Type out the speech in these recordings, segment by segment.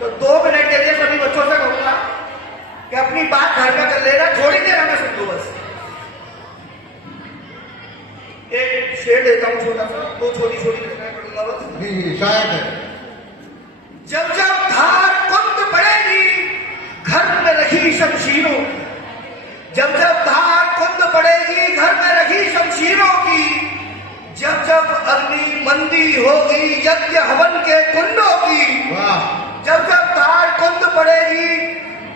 तो 2 मिनट के लिए सभी बच्चों से कहूंगा कि अपनी बात घर में कर लेना, थोड़ी देर हमें सुन दो बस। एक शेर देता हूं छोटा सा, 2 छोटी छोटी घटनाएं पढ़ूंगा बस। जी शायद है। जब जब धार कुंद पड़ेगी घर में रखी शमशीरों, जब जब धार कुंद पड़ेगी घर में रखी शमशीरों की, जब जब अग्नि मंदी होगी यज्ञ हवन के कुंडों की, जब जब धार कुंद पड़ेगी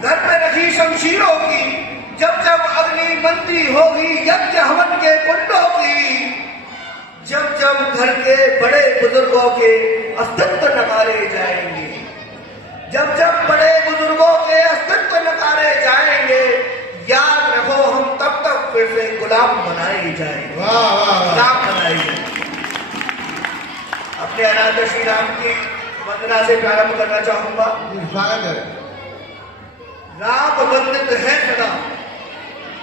घर में रखी शमशीरों की, जब जब अग्नि मंदी होगी यज्ञ हवन के कुंडों की, जब जब घर के बड़े बुजुर्गों के अस्तित्व नकारे जाएंगे, जब जब बड़े बुजुर्गों के अस्तित्व नकारे जाएंगे, याद रखो हम तब तक फिर से गुलाम बनाए जाएंगे, गुलाम बनाए जाएंगे। अपने अनाथ श्री राम की वंदना से प्रारंभ करना चाहूंगा। स्वागत है। राम वंदित है सदा,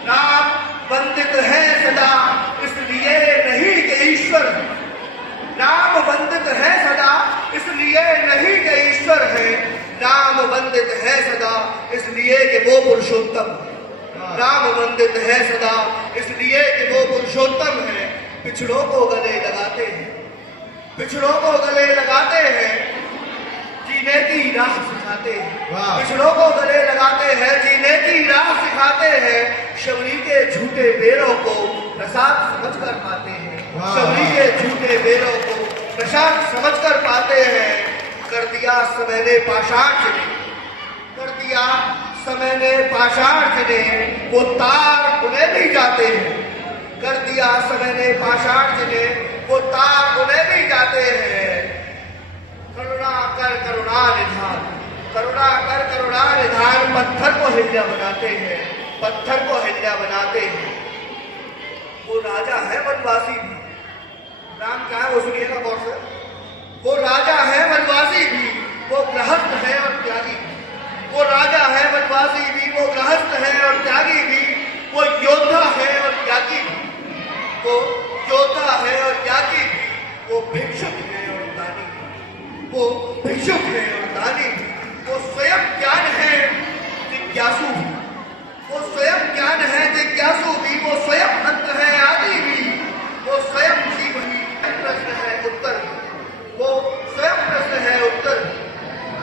राम वंदित है सदा, इसलिए नहीं कि ईश्वर, राम वंदित है सदा इसलिए नहीं कि ईश्वर है, राम वंदित है सदा इसलिए कि वो पुरुषोत्तम है, राम वंदित है सदा इसलिए कि वो पुरुषोत्तम है। पिछड़ों को गले लगाते हैं, पिछड़ों को गले लगाते हैं, जीने की राह सिखाते हैं, पिछड़ों को गले लगाते हैं, जीने की राह सिखाते हैं। शबरी के झूठे बेरों को प्रसाद समझकर पाते हैं, शबरी के झूठे बेरों को प्रसाद समझकर पाते हैं। कर दिया समय ने पाषाण जिन्हें, कर दिया समय ने पाषाण जिन्हें, वो तार उन्हें भी जाते हैं, कर दिया समय ने पाषाण जिन्हें, वो तार उन्हें भी जाते हैं। करुणा कर करुणा निधान, करुणा कर करुणा निधान, पत्थर को हिल्या बनाते हैं, पत्थर को हिल्या बनाते हैं। वो राजा है वनवासी भी, राम क्या है वो सुनिएगा गौर से, वो राजा है वनवासी भी, वो गृहस्थ है और त्यागी भी, वो राजा है वनवासी भी, वो गृहस्थ है और त्यागी भी, वो योद्धा है और त्यागी भी, वो योद्धा है और त्यागी भी, वो भिक्षुक है और दानी, वो भिक्षुक है और दानी, वो स्वयं ज्ञान है जिज्ञासु भी, वो स्वयं ज्ञान है जिज्ञासु भी, वो स्वयं अंत है आदि भी, वो स्वयं जीव ही प्रश्न है उत्तर भी, वो स्वयं प्रश्न है उत्तर भी।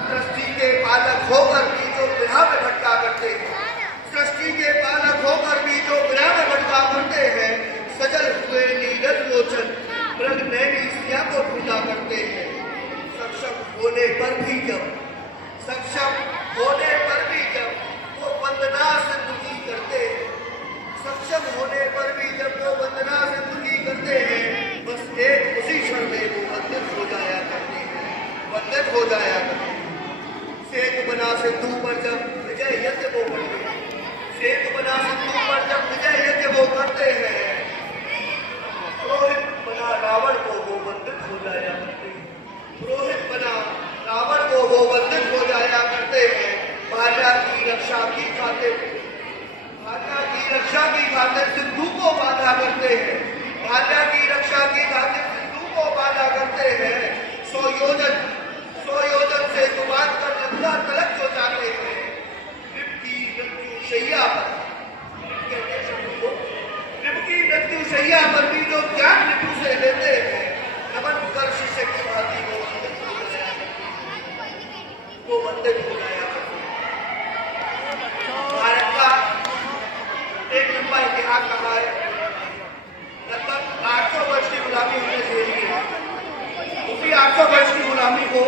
सृष्टि के पालक होकर भी जो विरह में भटका करते हैं, सृष्टि के पालक होकर भी जो विरह में भटका करते हैं, सजल हुए नीरज लोचन मृग नैनी सिया को पूजा करते हैं। सक्षम होने पर भी जब, सक्षम होने पर भी जब वो वंदना से दुखी करते हैं, सक्षम होने पर भी जब वो वंदना से दुखी करते हैं, बस एक उसी क्षण में वो वंदित हो जाया करते हैं, वंदित हो जाया करते हैं। सेतु बना सिंधु पर जब विजय यज्ञ वो करते हैं, सेतु बना सिंधु पर जब विजय यज्ञ वो करते हैं, पुरोहित बना रावण को वो वंदित हो जाया करते हैं, पुरोहित बना रावण को वो वंदित हो जाया करते हैं। भार्या की रक्षा की खातिर, भार्या की रक्षा की खातिर सिंधु को बाधा करते हैं, भार्या की रक्षा की खातिर सिंधु को बाधा करते हैं। 100 योजन से तो बात कर लंका तलक जो जाते हैं, रिपकी मृत्यु शैया पर, रिपकी मृत्यु शैया पर भी जो ज्ञान रिपु से लेते हैं, नमन कर शिष्य की भांति वो वंदित हो जाया, वो वंदित हो जाया। भारत का एक लंबा इतिहास रहा है, लगभग 800 वर्ष की गुलामी हमने झेली है। उसी 800 वर्ष की गुलामी को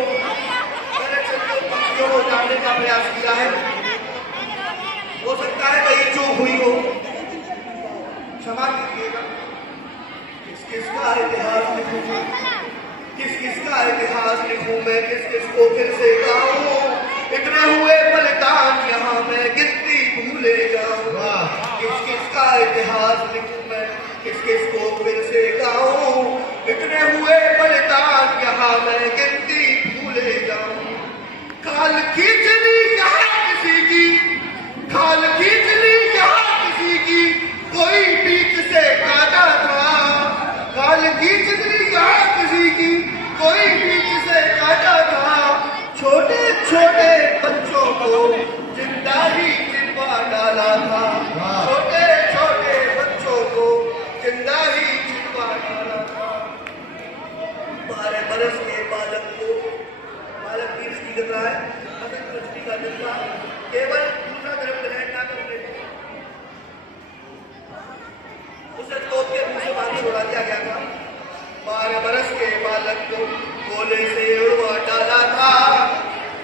मैंने चंद पंक्तियों को जानने का प्रयास किया है। हो सकता है कहीं चूक हुई हो, क्षमा कीजिएगा। किस किसका इतिहास लिखूं मैं, किस किसका इतिहास लिखूं मैं, किस किसको फिर से गाऊं, इतने हुए बलिदान यहाँ मैं गिनती भूले जाऊं। किस किसका इतिहास लिखूं मैं, किस किसको फिर से गाऊं, इतने हुए बलिदान यहाँ मैं गिनती भूले जाऊं। काल खींचनी यहाँ किसी की, काल खींचनी यहाँ किसी की, कोई बीच से काटा था, काल खींचनी यहाँ किसी की, कोई बीच से काटा था। छोटे छोटे को जिंदा ही जिंदा डाला था, वाह। छोटे छोटे बच्चों को जिंदा ही जिंदा डाला था। 12 बरस के बालक को, बालक की स्थिति कर रहा है, असत दृष्टि का जज्बा, केवल दूसरा धर्म ग्रहण ना करने उसे तोप के मुंह से बांध के उड़ा दिया गया था। 12 बरस के बालक को गोले से उड़वा डाला था,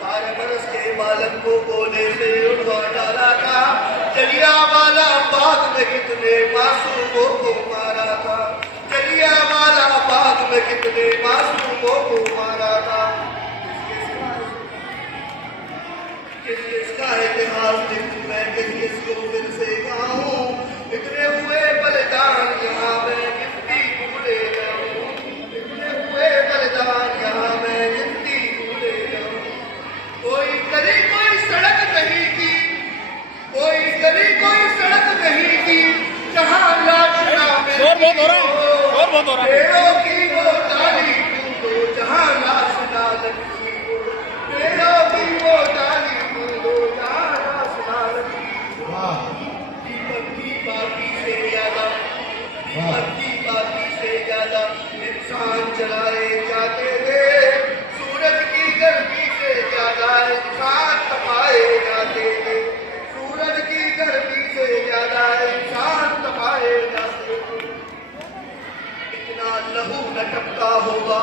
12 बरस के बालक को गोले से उड़वा डाला था। जलियांवाला बाग में कितने मासूमों को मारा था, जलियांवाला बाग में कितने मासूमों को मारा था। किस किसका इतिहास लिखूं मैं, किस किसको फिर से गाऊं, इतने हुए बलिदान यहाँ मैं गिनती भूले जाऊं, इतने हुए बलिदान यहाँ मैं गिनती भूले जाऊं। कोई गली कोई सड़क नहीं थी, कोई गली कोई सड़क नहीं थी जहाँ लाश ना मिलती हो, पेड़ों की वो डाली कूदो जहाँ लाश ना लगती हो, पेड़ों की वो डाली कूदो जहाँ लाश ना लगती हो। वाह दीपक की बाती से ज्यादा, दीपक की बाती से ज्यादा इंसान जलाए जाते थे, सूरज की गर्मी से ज्यादा इंसान तपाए जाते थे, सूरज की गर्मी से ज्यादा इंसान तपाए जाते थे। इतना लहू न टपका होगा,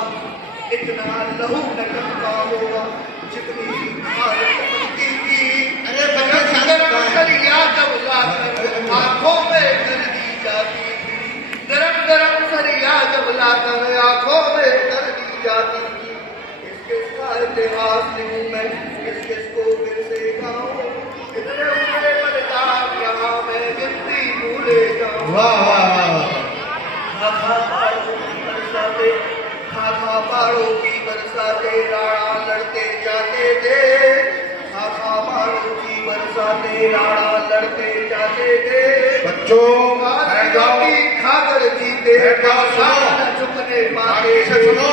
इतना लहू न टपका होगा जितनी भारत टपकती थी। अरे बच्चा गरम सरिया जब लाकर आंखों में कर दी जाती थी, गरम गरम सरिया जब लाकर आंखों में कर दी जाती थी। किस किसका इतिहास लिखूं मैं, किस किसको फिर से गाऊं, इतने हुए बलिदान यहाँ मैं गिनती भूले जाऊं। वाह वाह वाह खाखा पहाड़ों की बरसाते, खाखा पहाड़ों की बरसाते राणा लड़ते जाते थे, खाखा पहाड़ों की बरसाते राणा लड़ते जाते थे। बच्चों बैठ जाओ, रोटी खाकर जीते, बैठ जाओ, सुनो। झुकने पाते आगे से सुनो।